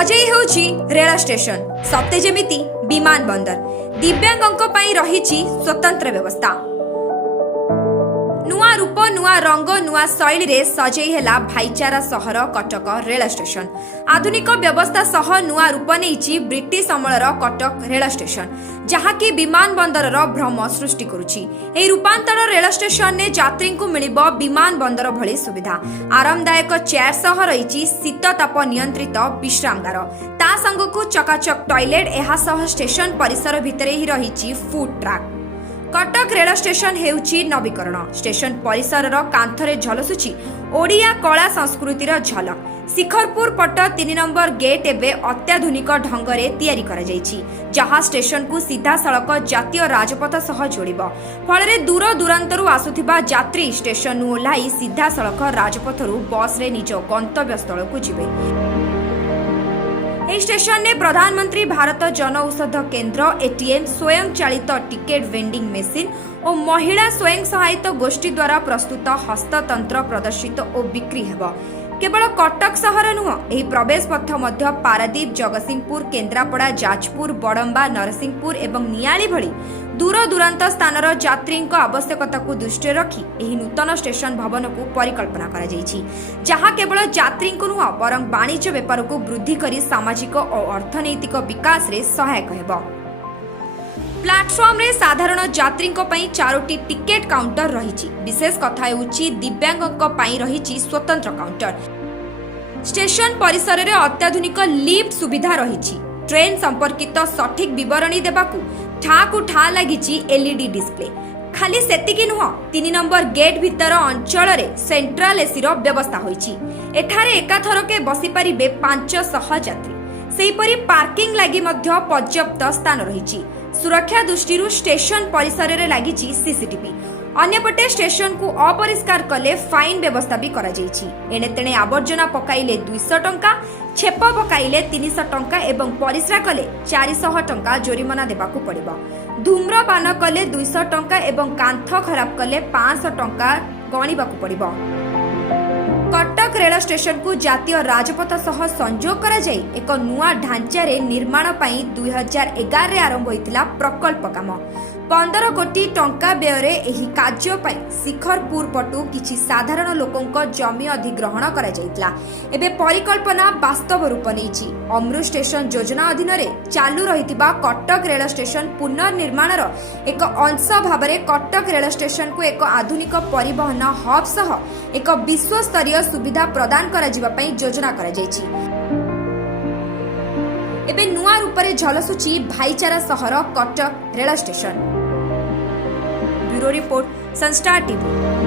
सजई होउची rail station सत्ते जेमिति विमान बंदर दिव्यांगों पई रहिची स्वतंत्र व्यवस्था। नुआ रूप नुआ रंग नुआ शैली रे सजई हेला भाईचारा सहर कटक रेल स्टेशन। आधुनिक व्यवस्था सह नुआ रूप नेइची ब्रिटिश अमलर कटक रेल स्टेशन, जहाँकि विमान बंदर भ्रम सृष्टि करुछि। एही रूपांतर रेल स्टेशन ने यात्री को मिलिबो विमान बंदर भली सुविधा। आरामदायक चेयर सह रहिछि शीत ताप नियंत्रित विश्रामगार, ता संगकु चकाचक टॉयलेट, एहा सह स्टेशन परिसर भितरे ही रहिछि food track. Cuttack rail station हेउची नवीकरण। स्टेशन परिसर कांथरे झलसुची ओडिया कला संस्कृतिर झलक। शिखरपुर पट 3 नंबर गेट एबे अत्याधुनिक ढंगरे तैयारी करा जायछि, जहाँ स्टेशन को सीधा सड़क जातीय राजपथ सह जोड़िबो। फलरे दूर दूरांतरु आसुथिबा यात्री स्टेशन ओह्लाई सीधा सड़क राजपथरु बस रे निज गंतव्य स्थल को जिबे। स्टेशन ने प्रधानमंत्री भारत जन औषध केंद्र, एटीएम, स्वयं चालित टिकेट वेंडिंग मेसिन और महिला स्वयं सहायित गोष्ठी द्वारा प्रस्तुत हस्ततंत्र प्रदर्शित और बिक्री हेब। केवल कटक सहर नुह, एही प्रवेश पथ मध्य पारादीप, जगतसिंहपुर, केन्द्रापड़ा, जाजपुर, बड़म्बा, नरसिंहपुर एवं नियाली भली दूर दूरांत स्थानर यात्री आवश्यकता को दृष्टि रखी एही नूतन स्टेशन भवन को परिकल्पना करा जायछि, जहाँ केवल यात्री को नुह बरं वाणिज्य व्यापार को वृद्धि करी सामाजिक और अर्थनैतिक विकास रे सहायक हेब। प्लाटफॉर्म रे साधारण यात्री पई 4टी टिकेट काउंटर रहिछि। विशेष कथा हेउछि दिव्यांगों पई रहिछि स्वतंत्र काउंटर। स्टेशन परिसर रे अत्याधुनिक लिफ्ट सुविधा रहिछि। ट्रेन संपर्कित सठिक विवरणी देबाकू ठाकू ठा लागिछि एलईडी डिस्प्ले। खाली सेतिकी नुह, 3 नंबर गेट भीतर अंचल रे सेंट्रल एसी रो व्यवस्था होइछि। एठारे एकाथरके बसी परिबे 500 यात्री। सेहीपरि पार्किंग लागि मध्य पर्याप्त स्थान रहिछि। सुरक्षा दृष्टि स्टेशन परिसर रे लागिछि सीसीटीवी। अन्यपटे स्टेशन को अपरिष्कार कले फाइन व्यवस्था भी करा जायछि। एणे तेणे आवर्जना पकाइले 200 टंका, छेप पकाइले 300 टंका एवं परिस्रा कले 400 टंका जोरिमाना देबाकू पड़िबो। धूम्रपान कले 200 टंका एवं कांथ खराब कले 500 टंका गणिबाकू पड़िबो। कटक रेल स्टेशन को जातीय राजपथ सह संजोग करा जाई एक नुआ ढांचा रे निर्माण पई 2011 रे आरंभ होइतिला प्रकल्प काम। 15 कोटी टंका व्यय रे एही कार्य पई शिखरपुर पटु किछि साधारण लोकंक जमी अधिग्रहण करा जाइतला। एबे परिकल्पना वास्तव रूप नेछि। अमृत स्टेशन योजना अधीन रे चालू रहितिबा कटक रेल स्टेशन पुनर्निर्माण रो एक अंश भाबरे कटक रेल स्टेशन को एक आधुनिक परिवहन हब सह एक विश्व स्तरीय सुविधा प्रदान करा जिबा पई योजना करा जायछि। एबे नुआ रूपरे झलसुची भाईचारा सहर Cuttack rail station. Bureau report, Sunstar TV.